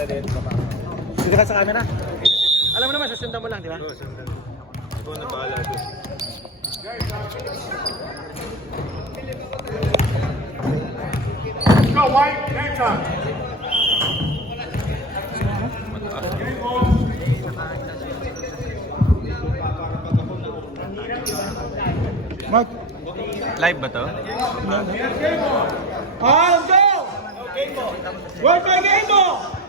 Sige ka sa camera. Alam mo naman, susundan mo lang, di ba? Oo, sundan. Ikaw na bahala doon. Go, White. Game time. Mark. Live ba to? Let's go! Work my game ball!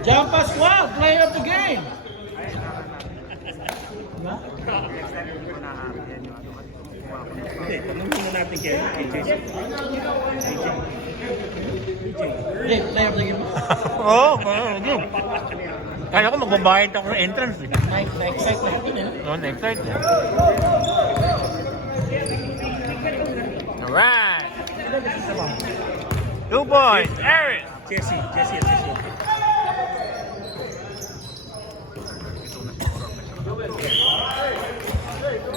Jump Pascual, player of the game! Diba? Hindi, tanong muna natin kay JJ. Hindi, player of the game. Oo, yun. Kaya ko magbabayad ako ng entrance eh. Na-excite na yun, eh. Oo, na-excite eh. Alright! 2 points, Aaron! Jesse assistant.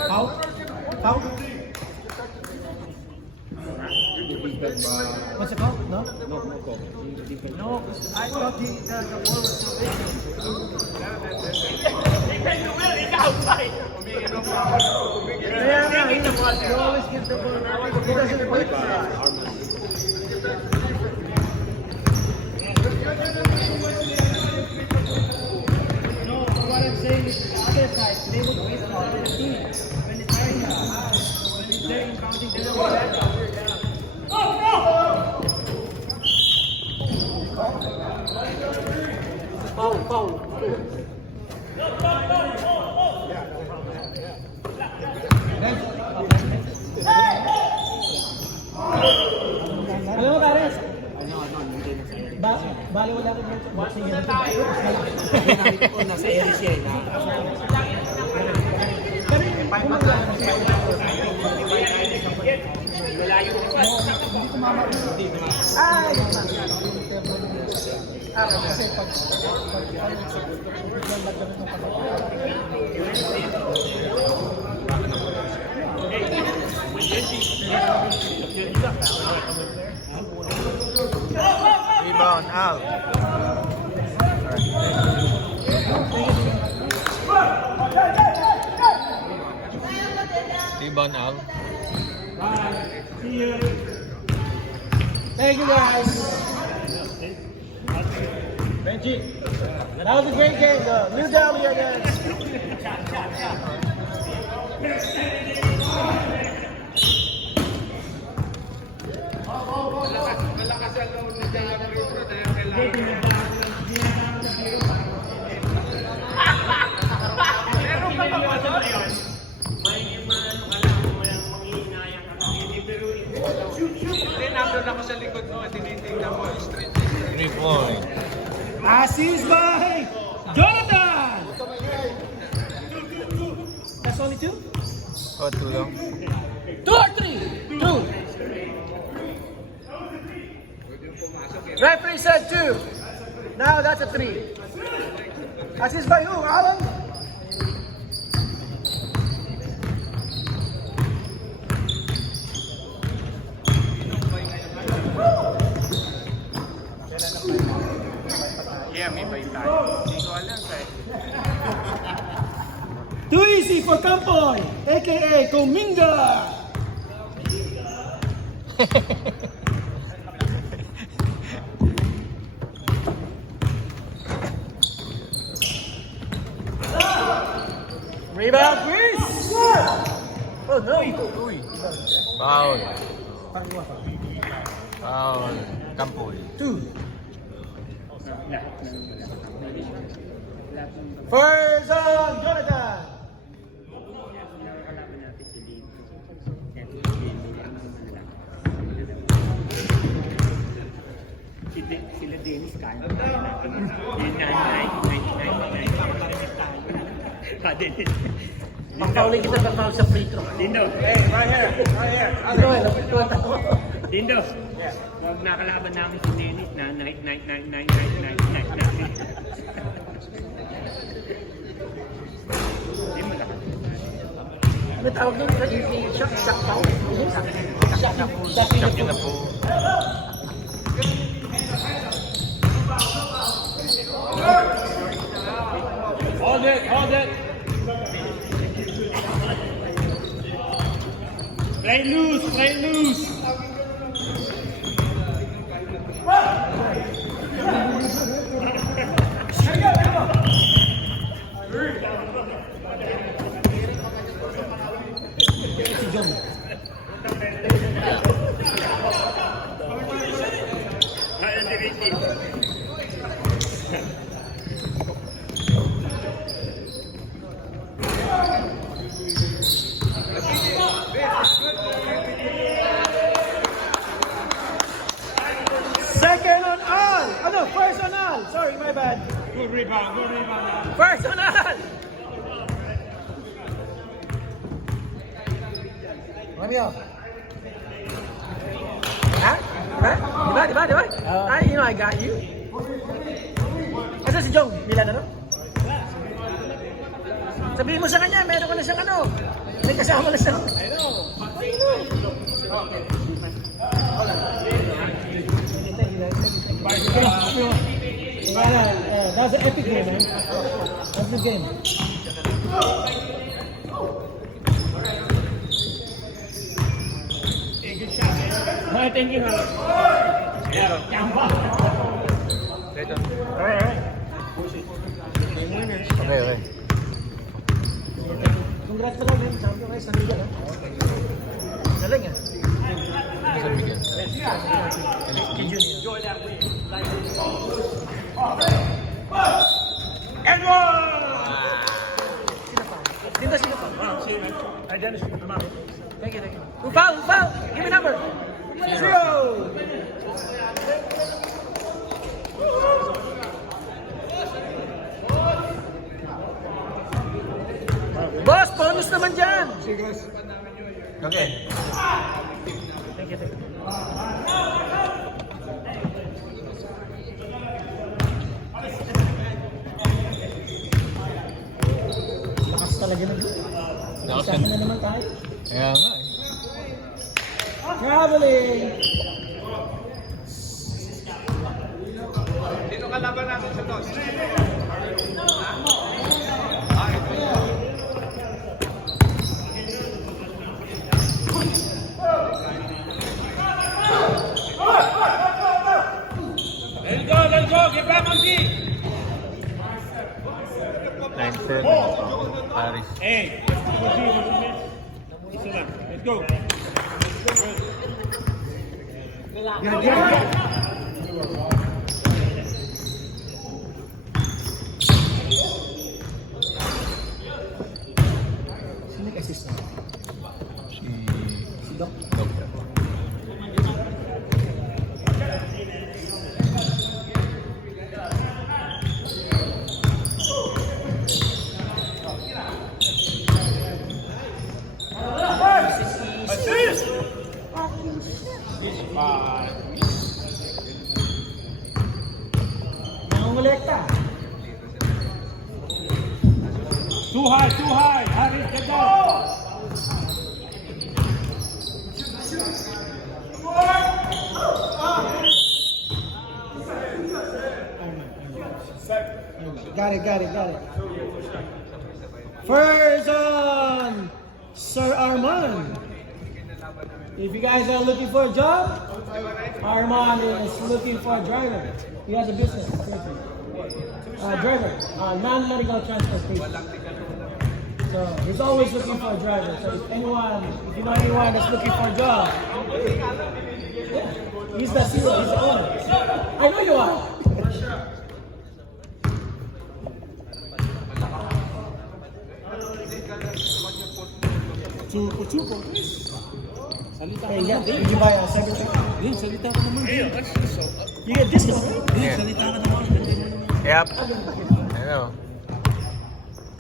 How? How? What's it called? No? No, I thought the ball was so big. Yeah, he always gives the ball. He doesn't play. No, what I'm saying is the other side, they would wait for the team. When it's very hard, when it's very counting, they don't want that. Foul. Alam mo, Pares? Bali wala ko dito. Boxing yan. Nasa area siya na. Kasi pag Rebound out. Rebound out. Thank you guys. Benji, that was a great game though. New Delhi again. Three points. Assist by Jonathan. That's only two? Oh, 2 lang. 2 or 3? 2. Referee said 2. Now that's a 3. Assist by who? Alan? Yeah, may bay tayo. Hindi ko alam kahit. Too easy for Campoy, aka Cominga. Rebound, Chris. Oh no. Uy. Foul. Foul. Kampoy. 2. First on Jonathan. Sila Dennis kaya. Pagkauli kita pagkauli sa free throw. Dindo. Hey, right here. Dindo. Huwag nakalaban namin si Dennis na night. Hindi mo lakas. May tawag doon, shock pa. Shock yun na po. Hold it, hold it. Play loose, play loose. Second on all! Ano? First on all! Sorry, my bad. Good rebound, good rebound. First on all! Romeo. Ha? Diba? Ay, you know I got you. Asa si Jong? Milan ano? Sabihin mo sa kanya, meron ko na siyang ano. May kasama na siyang... That was an epic game, man. That's the game. Hey, thank you. Okay. Congrats pala, man. Champion kayo sa Liga, ha? Galing, ah. Saan bigyan? Kay Junior. Sino pa? Thank you. Who foul? Give me number. 0. Boss, bonus naman dyan. Okay. Thank you. Lakas talaga na doon. Lakas Isa na naman tayo. Kaya nga eh. Traveling! Sino kalaban natin sa toss? Let's go, get back on D. 9-7. Paris. Hey, let's go. Sino nag-assist na? Si Doc. Doctor. Assist. Nangungulekta. Too high. Harris, get down. Got it. First on Sir Armand. If you guys are looking for a job, Armand is looking for a driver. He has a business. Driver, non-medical transportation. So he's always looking for a driver. So if you know anyone that's looking for a job, yeah, he's the CEO, he's the owner. I know you are. Chupo. Hey, yeah, did you buy a second ticket? Salita ka naman. You get discount, right? Yeah. Salita ka naman. Yep. I know.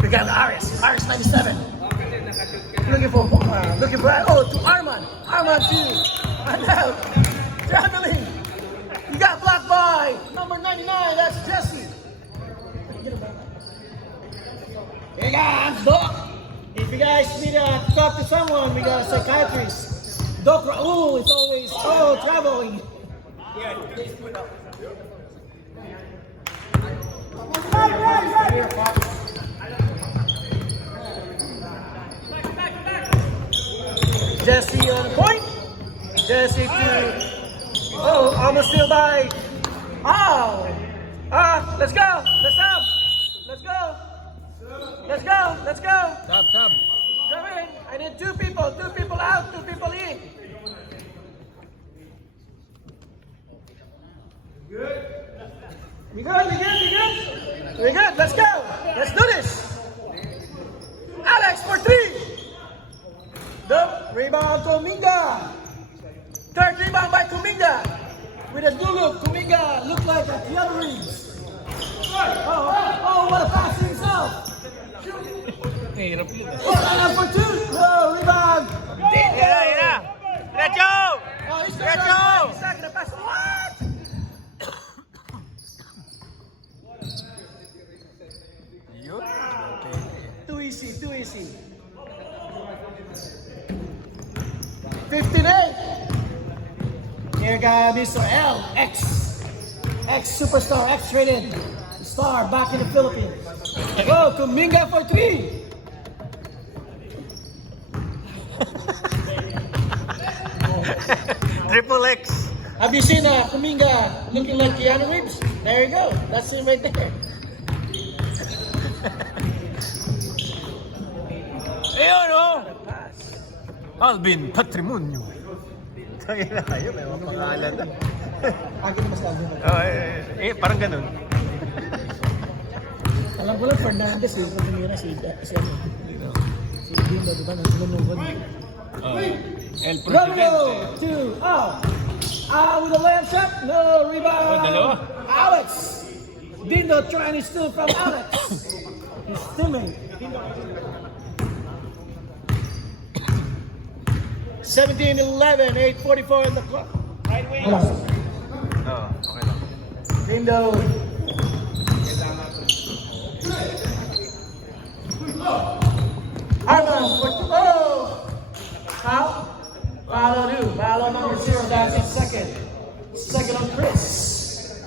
We got the RS 97. Looking for to Armand 2. And now, traveling. You got blocked by number 99, that's Jesse. Hey guys, Doc. If you guys guys need to talk to someone, we got a psychiatrist. Doc Raul is always traveling. Jesse on point. Jesse to almost still by. Let's go. Let's have. Let's go. Let's go. Let's go. Sab. Come in. I need two people out, two people in. You good? We good. Let's go. Let's do this. Alex for 3. The rebound Kuminga. Third rebound by Kuminga. With a do-look, Kuminga look like a Keanu Reeves. What a pass to himself. Hirap yun. Line for 2. No, rebound. Yan. Diretso! He's Diretso! He's not gonna pass. What? Yun. Too easy. 59. Here got Mr. L, ex-superstar, X-rated star back in the Philippines. Oh, Kuminga for 3. Triple X. Have you seen Kuminga looking like Keanu Reeves? There you go. That's him right there. Ayun, oh! Alvin Patrimonio. Tayo na kayo, may mga pangalan na. Akin mas lagi na. Parang ganun. Alam ko lang, Fernandez, yung tumira si Dino, diba? Nagulungan. El Romeo, 2, with a layup shot, no rebound. Dalawa. Alex. Dino trying to steal from Alex. His teammate. 17-11, 8:44 in the clock. Right wing. Okay lang. Dino. Arman for 2. Foul. Foul number 0. That's his second. Second on Chris.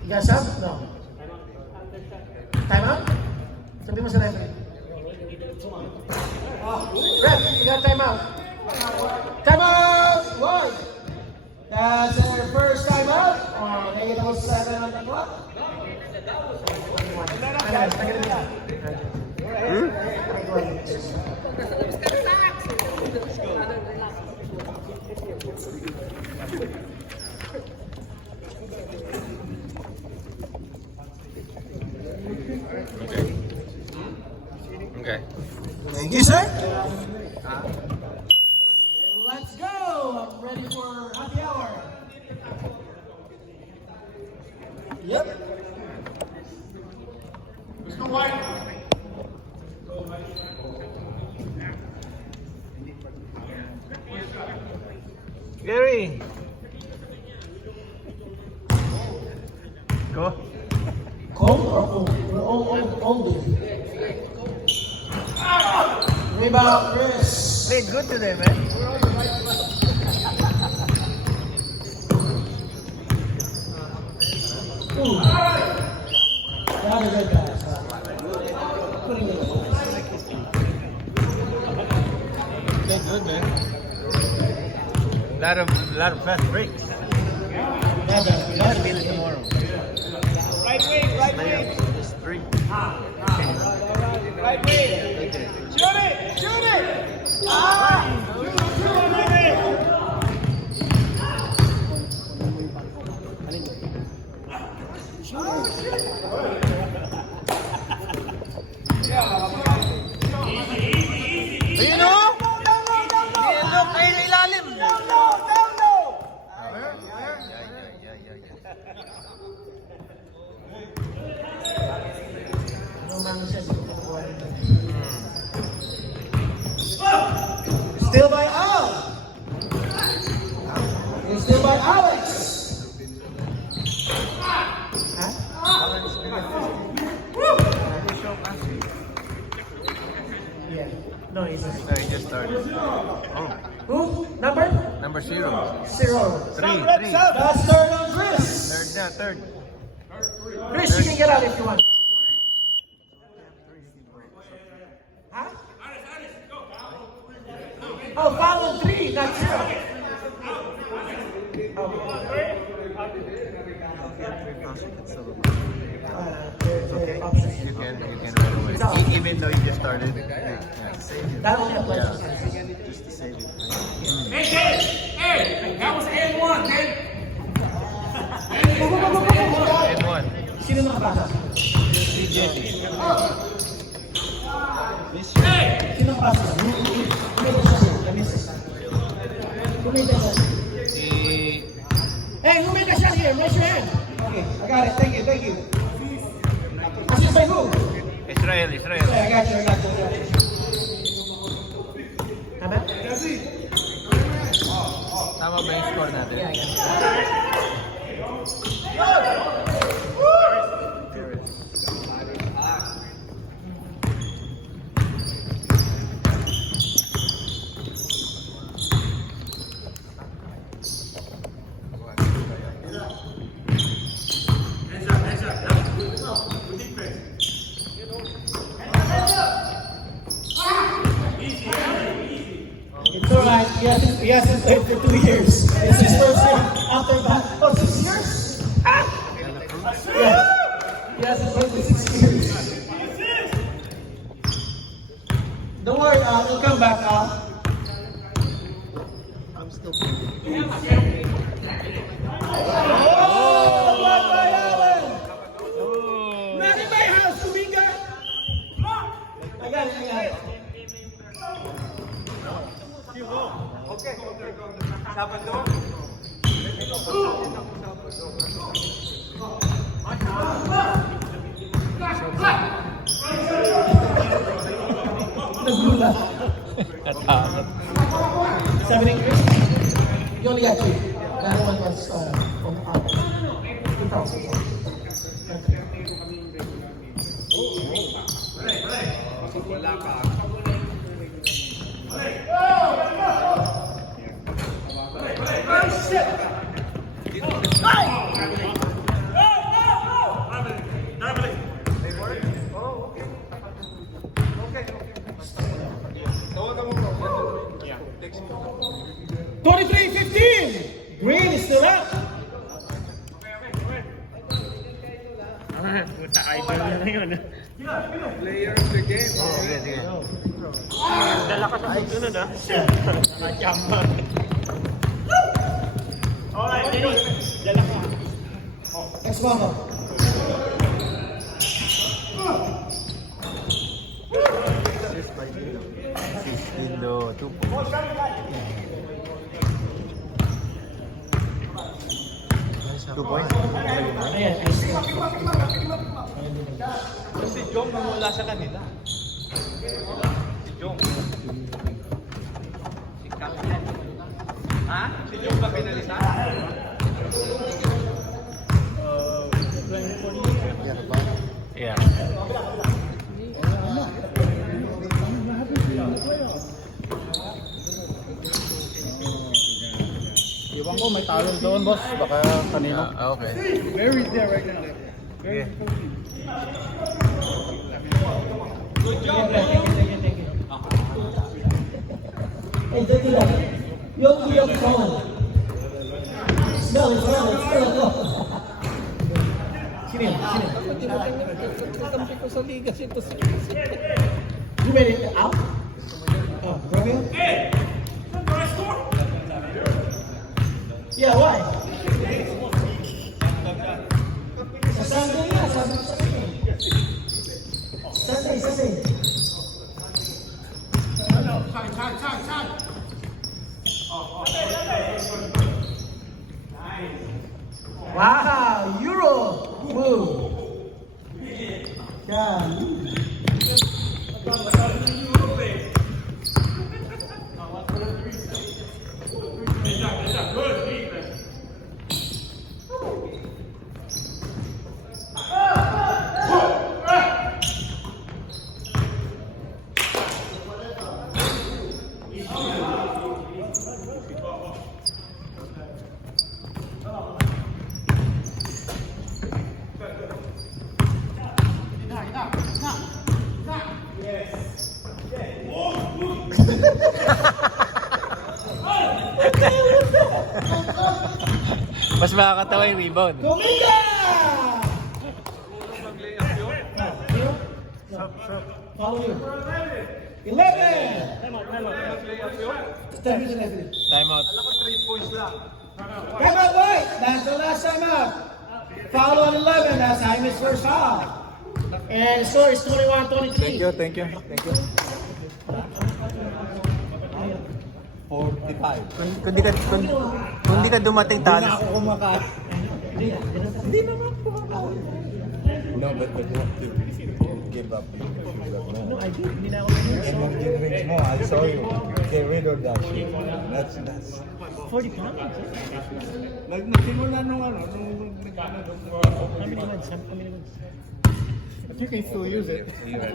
You guys have? No. Time out? Sabi mo sa referee. Ref, you got time out. Time out! One. That's our first time out. Negative 7 on the clock. Okay. Thank you, sir. Let's go. I'm ready for happy hour. Yep. Let's go, White. Gary. Go. Cold or old? Old. Rebound, Chris. Played good today, man. Ooh. That is a good pass. Putting it away. Played good, man. Lot of fast breaks. Not bad. I'll feel it tomorrow. Right wing. Just 3. Right wing. Shoot it. Shoot it. Ayun o! Ayun, kayo na ilalim. Down low. Still by Al. It's still by Alex. 0. Three. That's third on Chris. Third na, third. Chris, you can get out if you want. Huh? Oh, foul on 3, not 0. Okay. You can right away. Even though you just started. Yeah. That only applies. Just to save it. Hey, that was N1, man. And one. Sino nakapasa? Sino nakapasa? Who made the shot? Hey, who made the shot here? Raise your hand. Okay, I got it. Thank you. Assist by who? Israel. Okay, I got you. Tama? Tama ba yung score natin? Yeah, I got it. It's alright. He hasn't played for 2 years. It's his first year after that. Oh, 6 years? Ah! Yeah. He hasn't played for 6 years. Don't worry, he'll come back. I'm still Oh, what by Allen? Not in my house, Suminga. I got it. Nagulat. Sabi ni Chris, you only got 2. The other one was on the out. 2,000. Green is still up. Puta, idol na yun. Player of the game. Sige. Dala ka sa pagsunod, ha? Nakachamba. Alright, Denny. Dala ka. Next one. Assist by Dindo. 2 points. Two points? Ayan, I see. Si Jong wala sa kanila. Si Jong. Si Captain. Ha? Si Jong ba pinalisan? Yeah. Iwan ko, may talon doon, boss. Baka kanino. Okay. Mary's there right now. Yeah. Good job, man. Thank you. Hey, take it up. You have to be up front. Smell it. Sino yun? You made it out? Oh, Romeo? Hey! Yeah, why? Sa Sunday nga, sabi ko sa Sunday. Sunday. Wow, Euro move. Yeah. Mas makakatawa yung rebound. Kuminga! Follow you. 11! Time out. Step in the net. Time out. Come on, boys! That's the last time out. Foul on 11. That's Jaime's first foul. And the score is 21-23. Thank you. 45. Kung di ka dumating talo. Ako kumakain. Hindi naman po ako. No, but you have to give up. No, I did. Hindi na ako Energy drinks mo, I saw you. Get rid of that shit. That's 40 pounds. nagsimula nung ano, How many months? But you can still use it.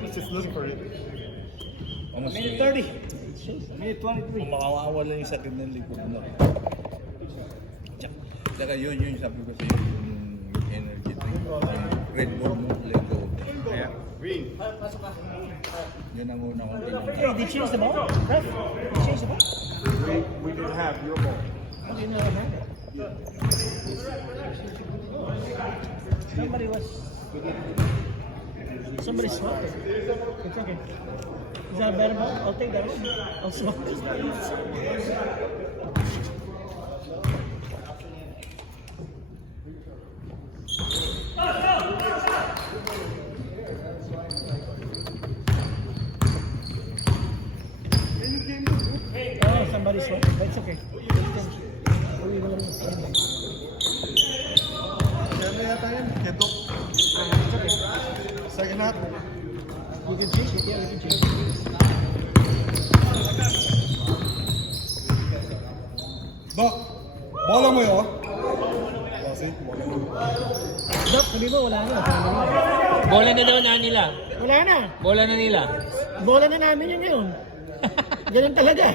Just look for it. Almost Minute 30. Minute 23. Kung makawawala yung sakit ng likod mo. Saka yun sabi ko sa'yo, yung energy drink. Red Bull mo, let go. Kaya, yun ang una kong Hey, they changed the ball? Ref? They changed the ball? We can have your ball. Okay, no, I heard it. Somebody swapped it. It's okay. Is that a better ball? I'll take that one. I'll swap this. Oh, somebody swapped it. That's okay. Ano yata yun? Ketok. Second half. We can change it. Yeah, we can change it. Dok, bola mo yun? Kasi, bola mo. Doc, sabi mo, wala na. Bola na daw na nila. Wala na. Bola na nila. Bola na namin yun ngayon. Ganun talaga.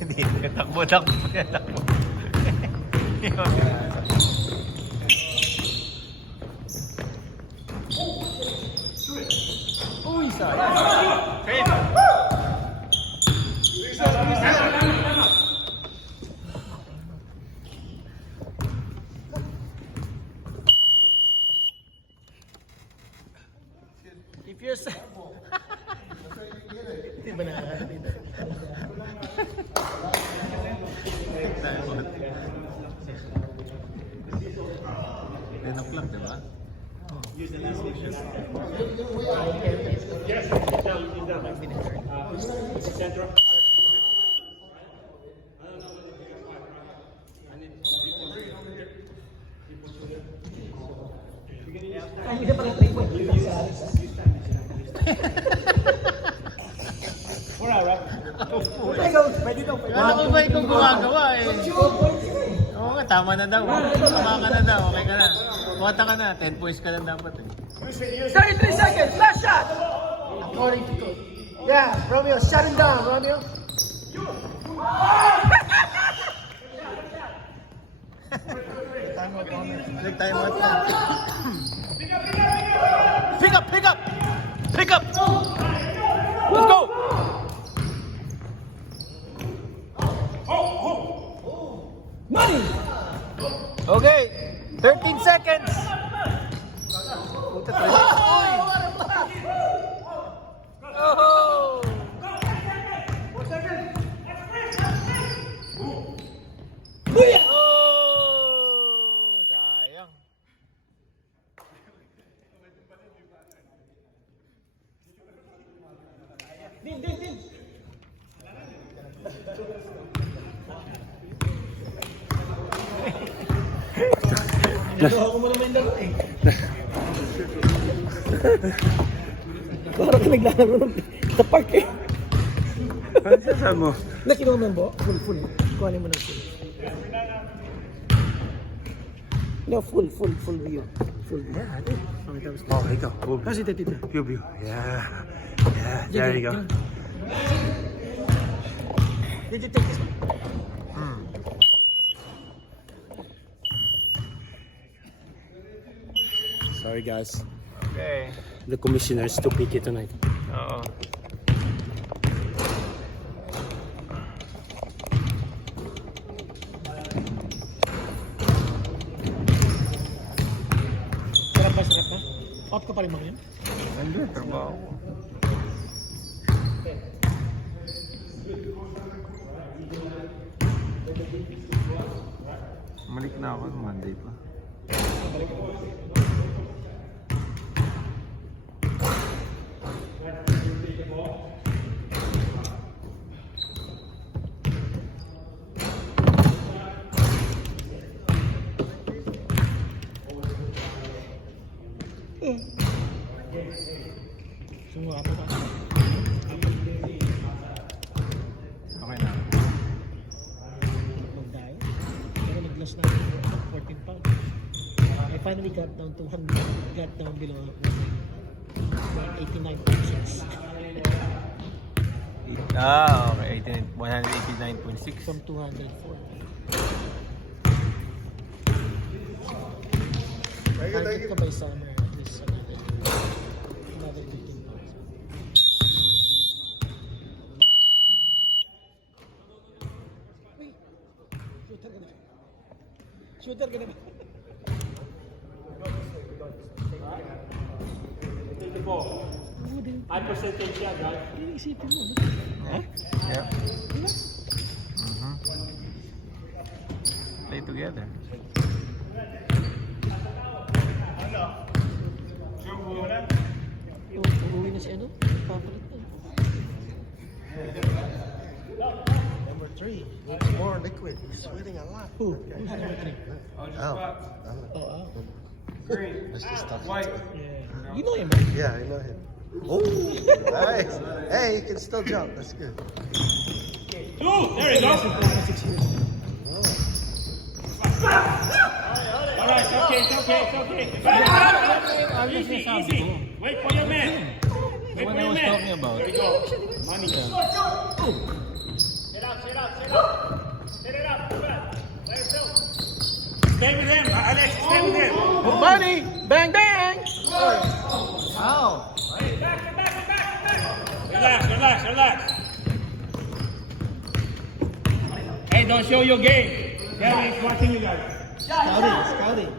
Hindi. Takbo. Uy, sayang. If you're sa... Hindi ba nakakatita? 10 o'clock, di ba? Ay, hindi pala 3 point. Kala ko ba ikaw gumagawa eh? Oo nga, tama na daw. Tama ka na daw, okay ka na. Bota ka na, 10 points ka lang dapat eh. 33 seconds, last shot! According to coach. Yeah, Romeo, shut him down, Romeo. Take time out na. Pick up! Let's go! Money! Okay, 13 seconds! Puta tayo. Oh! Oh! Sayang. Din. Nagawa ko mo naman yung laro eh. Parang ka naglalaro sa park eh. Ano saan mo? Nakinuha mo yung bo? Full. Kuhanin mo ng full. No, full view. Full view. Oh, ito. Kasi tito. View. Yeah, there you go. Did you take this one? Sorry guys. Okay. the commissioners to pick it tonight. Oo. Sarap ba? Off ka pa rin ba ngayon? Hindi, trabaho ko. Malik na ako Monday pa. Sumuha pa ba? Okay na. Mag-diet. Pero nag-loss na ako ng 14 pounds. I finally got down to 100, got down below 89.6 Ah, okay. 189.6. from 204. Target ka by summer at least another 15 pounds. Uy! Shooter ka na. Shooter ka na ba? High percentage yan, guys. Hindi isipin mo, no? Yeah. Play together. Uuwi na si ano? Papalit na. Number 3 needs more liquid. He's sweating a lot. Who? Who's number 3? Oh, Oh, let's just talk. yeah. You know him, right? Yeah, I know him. Oh, nice. Hey, he can still jump. That's good. There you go. 6 years. All right, it's okay. Easy. Wait for your man. The one I was talking about. There you go. Money. Set it up. Let yourself. Stay with him, Alex. Stay with him. Money! Bang, bang! Ow! Back. Relax. Hey, don't show your game. Gary is watching you guys. Scouting.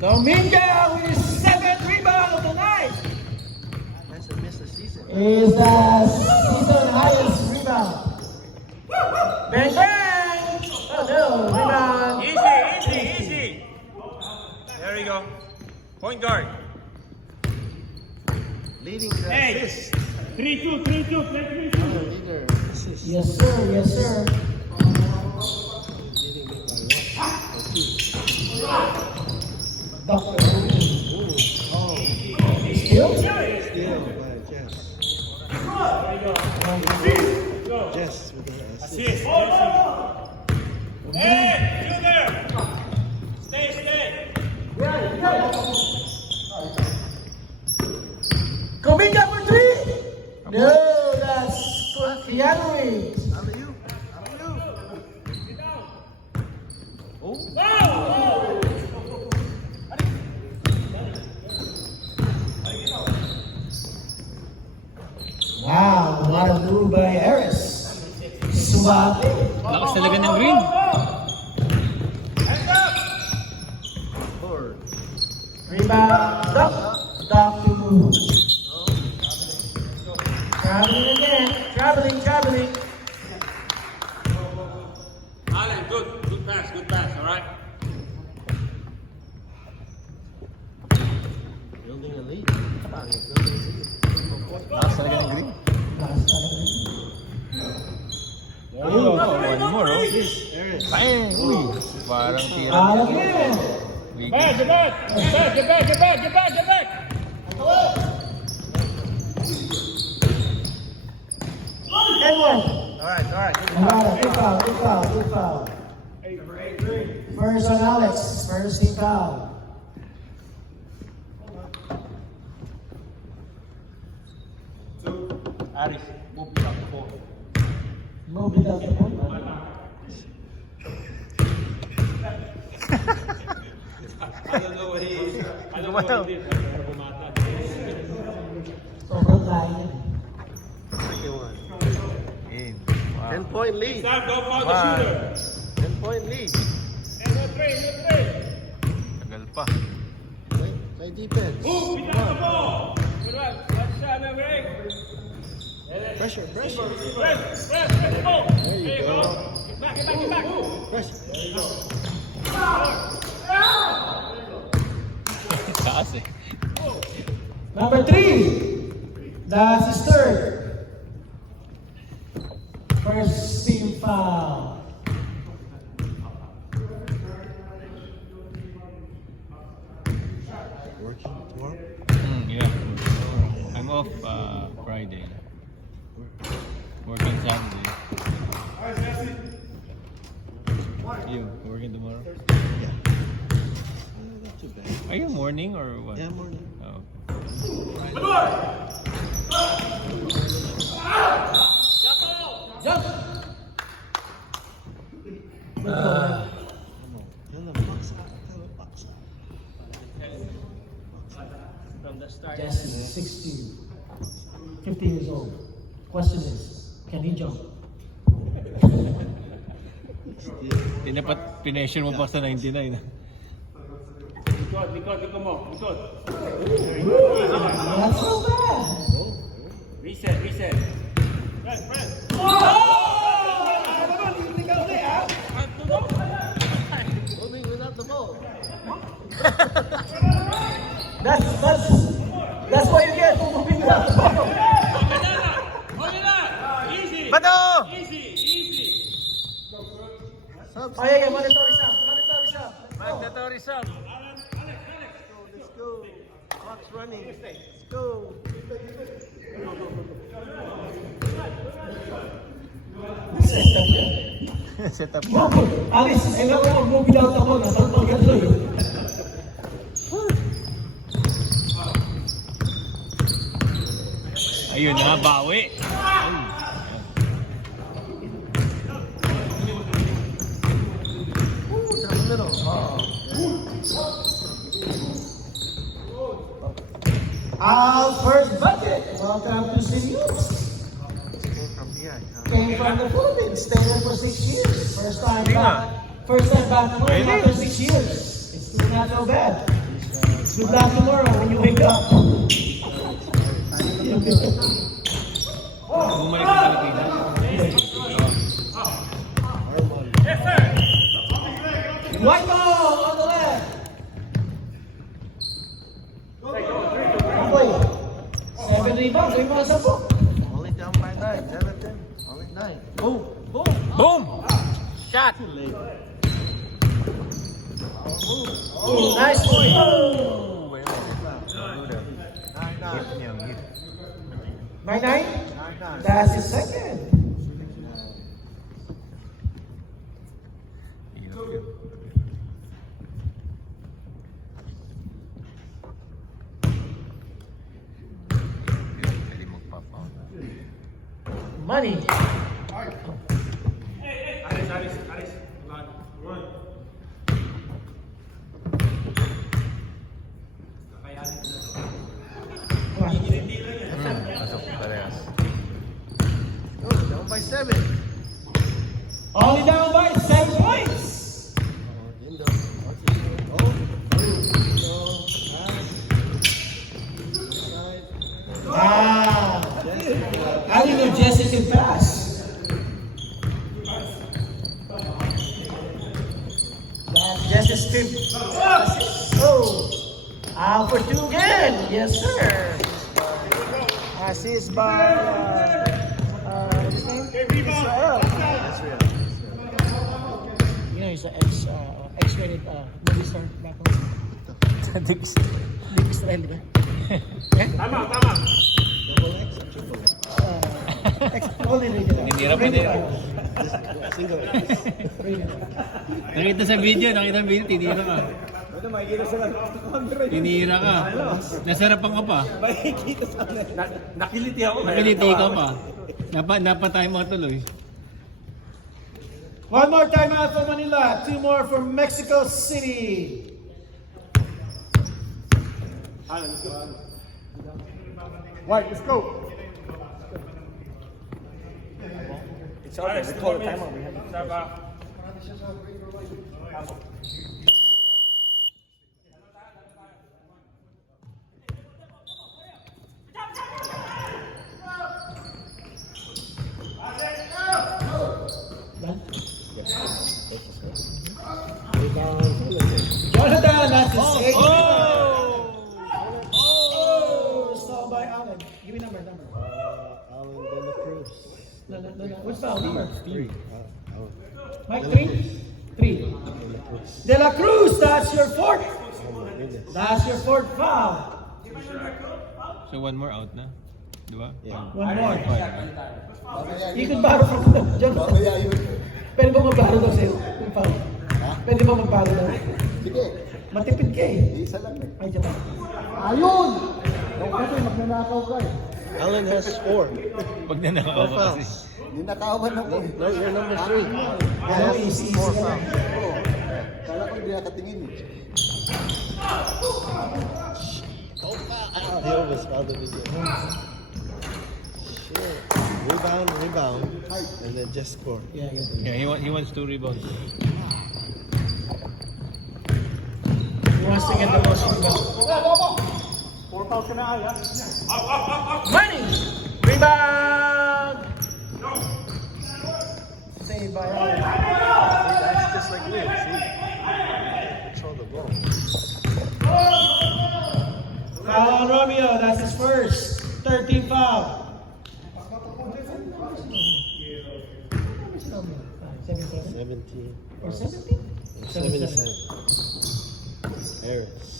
Domingo with his 7th rebound of the night. That's a miss a season. Is the season highest rebound. Bang, bang! Oh no, rebound. Easy. There you go. Point guard. Leading the Hey. assist. 3-2. Play 3-2. Leader assist. Yes, sir. Leading me by 1 or 2. Dr. Oh, Still? steal by Jess. Jess with the assist. Hey, you there. Stay. Kuminga for 3! No, that's Keanu. Alley-oop. Wow, what a move by Harris. Suwabe. Lakas talaga ng green. Four. Rebound. Dunk to move. Traveling again. Traveling. Alan, good pass, all right? Building a lead. Lakas talaga ng green. Last time. One more, oh. Harris. Bang! Uy! Parang tira. Again. Weak. Get back. Edward. All right. Good foul. First on Alex. First team foul. Aris, move it up 4. Move it up the point. Gumalaw. Sobrang kaya. 21. In. Wow. 10-point lead. Time, go for the One. shooter. 10-point lead. Tagal pa. Play defense. Move, beat down the ball. Good one. One shot, man, break. Pressure. Press, the ball. There you go. Get back. Pressure. There you go. Taas eh. Number 3. That's his third. First team foul. Working tomorrow? Yeah. I'm off Friday. Work on Saturday. You working tomorrow? Yeah. Not too bad. Are you morning or what? Yeah, morning. Oh. Jump. Jesse is 16, 15 years old. Question is, can he jump? Dapat pination mo pa sa 99. Likod mo. Not so bad. Reset. Moving without the ball. That's what you get for moving up the ball. Easy. Bato! Easy. Oh yeah, mandatory sub. Mandatory sub. Let's go. Clock's running. Let's go. Set up. Alice, kailangan ko mag-moving out ako. Nasa pagkatlo eh. Ayun na, bawi. Our first bucket. Welcome to St. Hughes. Came from behind. Came from the Philippines. Stayed there for 6 years. First time Hindi back home Really? after 6 years. It's still not so bad. Good luck tomorrow when you wake up. Bumalik sa Pilipinas. White ball on the left. Play. 7 rebounds. Rebounds sa po. Only down by 9. 7-10. Only 9. Boom. Boom! Shot! Nice point. Hit niya, hit. By 9? That's his second. Pwede magpa-foul. Money. Alice. Run. Pasok parehas. Oh, down by 7. Only down by 7 points. Indo. Oh. Ah. I didn't know Jesse could pass. That's Jesse's fifth. Oh. Out for 2 again. Yes, sir. Assist by what's his name? Israel. You know, he's an X-rated movie star back home. Big Israel, di ba? Tama. Only rated. Tinira pa din. Single. Nakita sa video, tinira ka. Tinira ka. Nasarapan ka pa. Nakiliti ako. Nakiliti ka pa. Napatay mo tuloy. One more time out for Manila. 2 more for Mexico City. Let's go. White, let's go. It's over. We call a timeout. We have to Jonathan, that's the save. Oh, stop by Allen. Give me number. Alan De La Cruz. No. What's foul number? 3. Mike, 3? De La Cruz, that's your fourth. Oh my goodness. That's your fourth foul. So one more out na? Di ba? Yeah. One more. Five. You can borrow from Jonathan. Pwede ba mag-borrow daw sa'yo? Yung foul. Pwede ba mag-borrow daw? Sige. Matipid ka eh. Isa lang eh. Ay, Japan. Ayun! Kasi magnanakaw ka eh. Alan has 4. Pag nanakaw ka kasi. Ninakawan ako eh. No, you're number 3. Ano, easy lang. Oo. Kala ko hindi nakatingin eh. He almost fouled the video. Shit. Rebound, and then just score. Yeah. Yeah, he wants 2 rebounds. He wants to get the most rebound. 4 fouls ka na ay, ha? Money! Rebound! Saved by Allen. That's just like me. See? Control the ball. Foul on Romeo, that's his first. 13 foul. 17. Or 17? 77. Harris.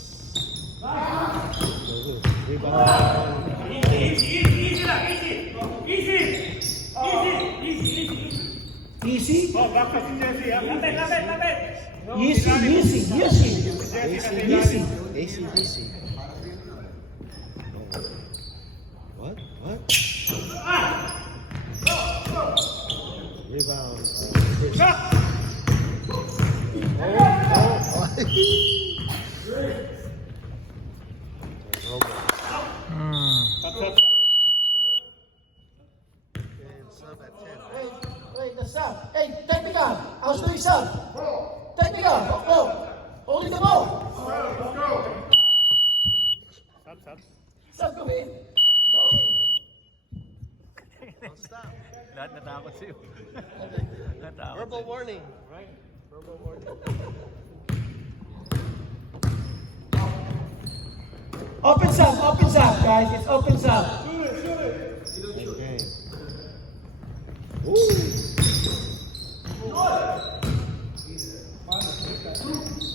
Rebound. Easy? Oh, back to Jesse, ha? Lapit! Easy. AC. What? Rebound. Chris. Wait, the sub. Hey, technical. I'll show you sub. Technical. Go. Holding the ball. Sub, come in. Go. Lahat natakot sa'yo. Natakot. Verbal warning, right? Verbal warning. Open sub, guys. It's open sub. Okay.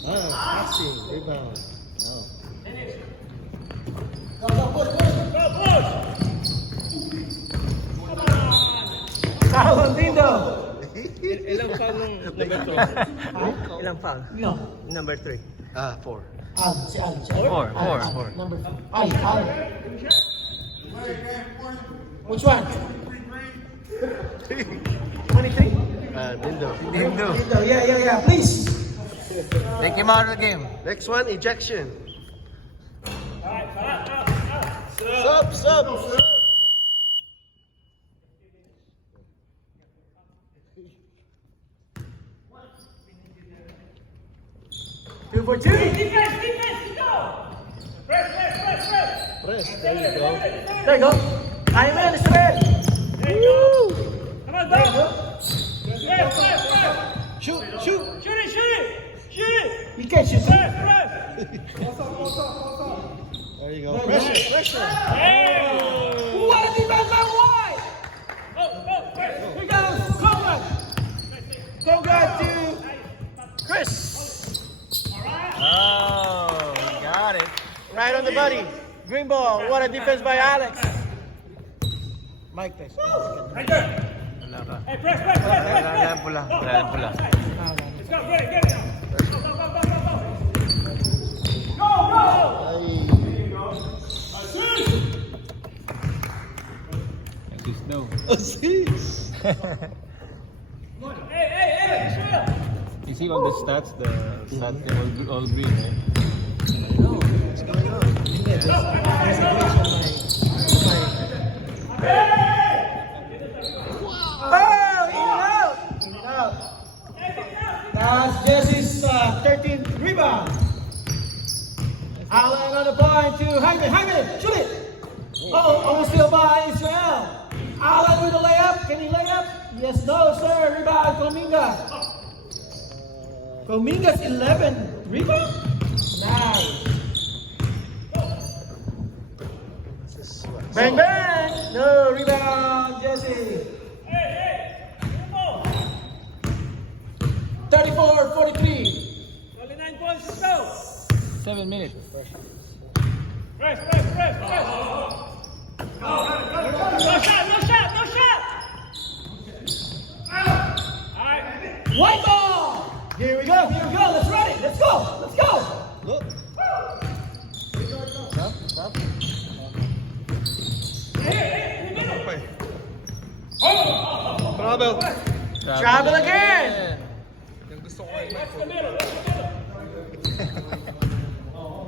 Passing, rebound. Oh. Foul on Dindo. Ilang foul nung number 2? Ilang foul? No. Number 3. 4. Si Al. Four. Number 4. Al. Which one? 23? Dindo. Dindo. Dindo. Yeah. Please. Take him out of the game. Next one, ejection. Sub. 2 for 2. Defense, go! Press! Press, there you go. There you go. I'm in, it's red. There you go! Come on, go! Press! Shoot. Shoot it! You can't shoot. Press! There you go. Pressure. Hey! What a defense by White! Press! Here goes Conrad. Conrad to Chris. Oh, he got it. Right on the body. Green ball. What a defense by Alex. Mike Tyson. Right there! Wala ka. Hey, press! Wala pula. Let's go, get it now! Assist daw. Assist. Hey! You see all the stats? The stats, they're all green, right? What's going on? the point to Jaime. Jaime, shoot it. Uh-oh, almost steal by Israel. Alan with the layup. Can he lay up? Yes, no, sir. Rebound, Cominga. Cominga's 11. Rebound? Nice. Bang, bang. No, rebound, Jesse. 34-43. 29 points, let's go. 7 minutes. Press. No shot. Alright. White ball. Here we go. Let's run it. Let's go. Look. Stop. Travel. Travel again. Yung gusto ko ay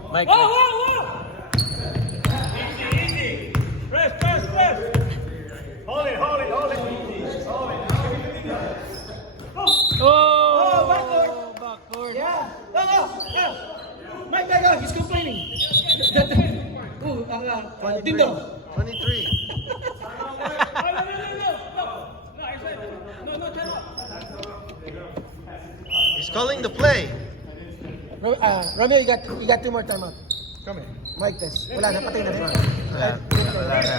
Mike. Whoa! Easy. Press. Hold it. Oh! Backcourt. Backcourt. Yeah. Mike, he's complaining. Tindo. 23. No, turn up. He's calling the play. Romeo, you got 2 more timeout. Come here. Mike test. Wala na, patay na. Wala na.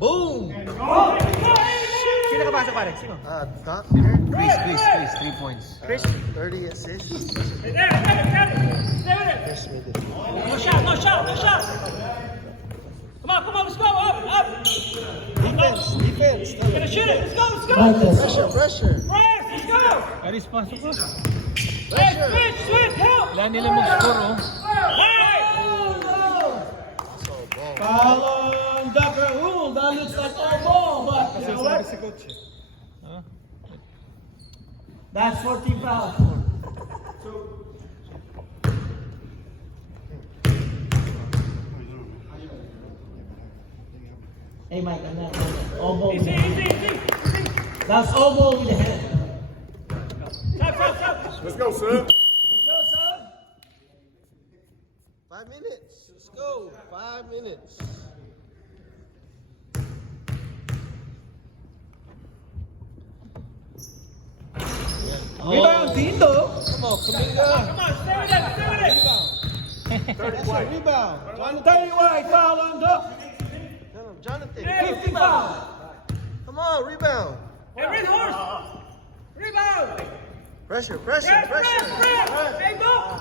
Boom! Sino nakapasok pare? Sino? Doc here. Chris, 3 points. Chris? 30 assists. Stay with it. Chris with it. No shot. Come on, let's go. Up. Defense. Gonna shoot it. Let's go. Mike test. Pressure. Press, let's go. Aris, pasok ko. Switch, help. Wala nila mag-score, oh. Hey! Foul on Dr. Rule. That looks like our ball, but you know what? Huh? That's 14 fouls. Hey Mike, I'm not elbow. Easy. That's elbow with the hand. Stop. Let's go, son. 5 minutes. Let's go. 5 minutes. Rebound, Tito. Come on, Kaminga. Come on, stay with it. That's a rebound. 30 wide, foul on Duck. Jonathan. 50 foul. Come on, rebound. Hey, Red Horse. Rebound. Pressure. Press. Hey, go.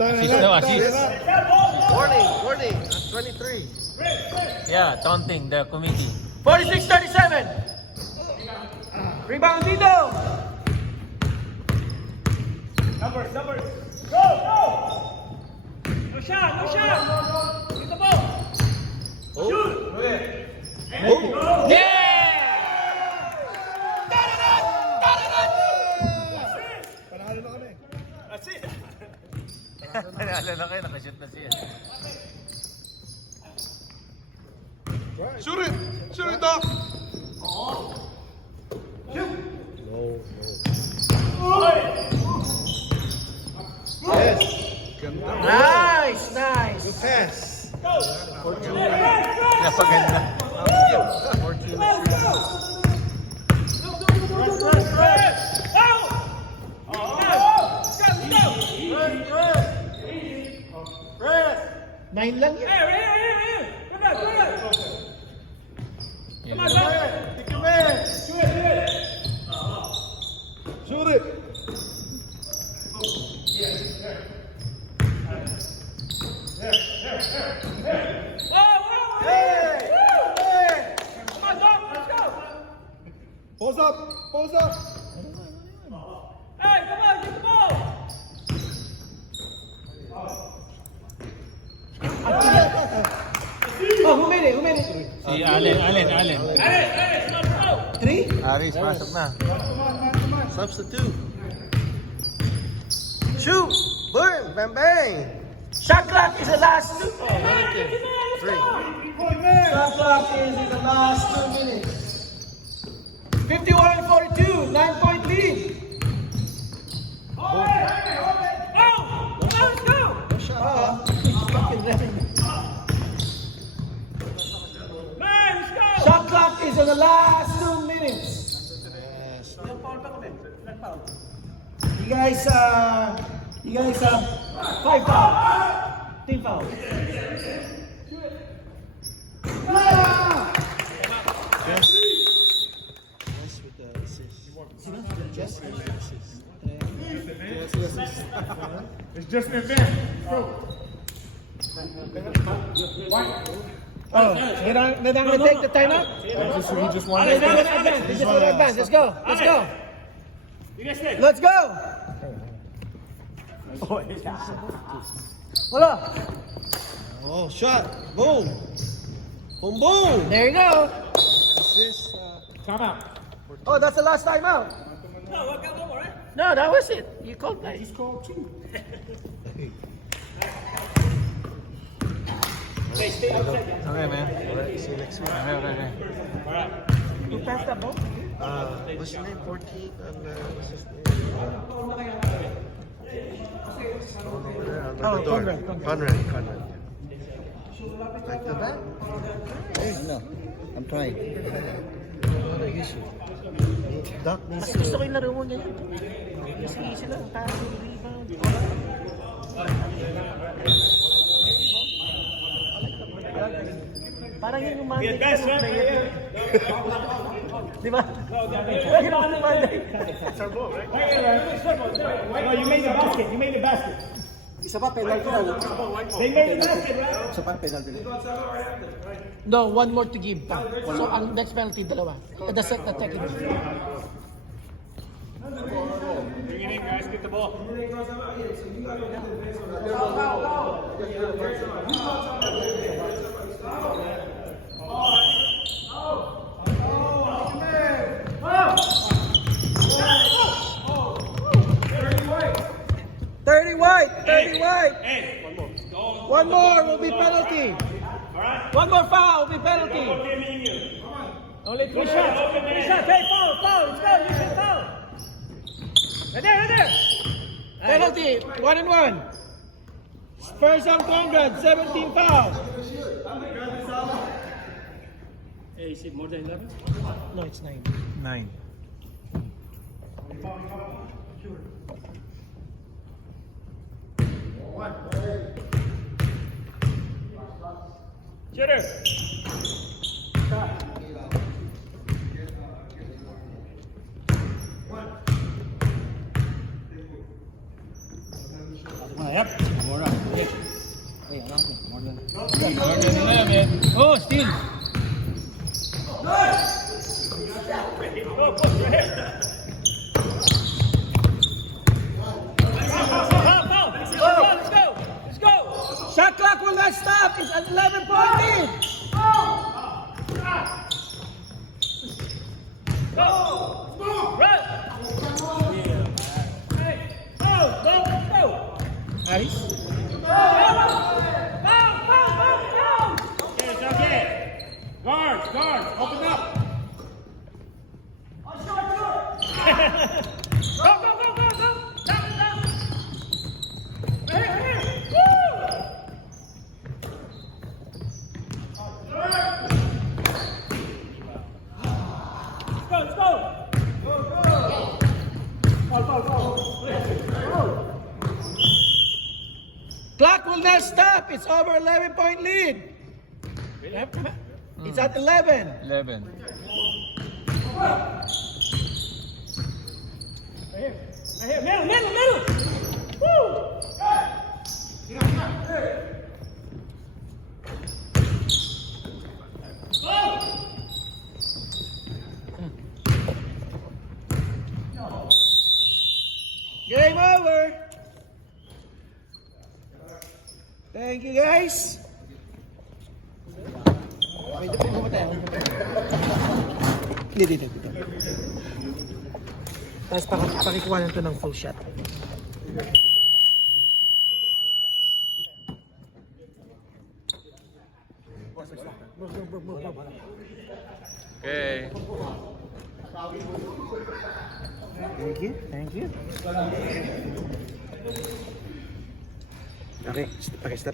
Assist daw, assist. Warning. That's 23. Yeah, taunting the committee. 46-37. Rebound, Tito. Numbers. Go. No shot. Get the ball. Shoot. Yeah! That's it. Panalo na kayo, nakashoot na siya. Shoot it, Doc. Yes. Nice. Pass. Napaganda. Nine lang yan. Here. Come on, Shoot it. Pose up. Hey, come on, get the ball. Oh, who made it? Si Allen. Hey, let's go. 3? Aris, pasok na. Substitute. Shoot. Burn. Bang. Shot clock is the last 2. 3. Shot clock is in the last 2 minutes. 51-42, 9-point lead. You guys have 5 fouls. Team fouls. Nice with the assist. Just assist. It's just an event. Oh, they're not going to take the timeout? He just won They're not going to advance. They're just going to advance. Let's go. Let's go. Let's go. Wala. Oh, shot. Boom. Boom, boom. There you go. Assist. Time out. Oh, that's the last timeout. No, that was it. You called that. He's called two. Okay, man. Alright, see you next week. Okay. You passed that ball? What's your name? 14? And what's his name? Over there, under the door. Conrad. Like the back? No, I'm trying. What an issue. Duck needs Mas gusto to... ko yung laro mo niya. Easy lang. Parang rebound. Parang yun yung Monday. Di ba? Yun yung Monday. No, you made the basket. You made the basket. Isa pa, penalty na. They made the basket, right? Isa pa, penalty na. No, one more to give pa. So, ang next penalty, dalawa. The second. Bring it in, guys. Get the ball. Thirty white. One more will be penalty. One more foul will be penalty. Only 3 shots. 3 shots. Hey, foul. Let's go. You should foul. Right there. Penalty. 1 and 1. Spurs on Conrad. 17 foul. Hey, is it more than 11? No, it's 9. 9. Shooter. Oh, steal. Let's go. Shot clock will not stop. It's an 11-point lead. Nice. Okay. Guards, open up. Let's go. Clock will not stop. It's over 11-point lead. It's at 11. 11. Middle. Woo. Game over. Thank you, guys. Dito. Tapos pakikuha na ito ng full shot. Okay. Thank you. Okay, pakistop.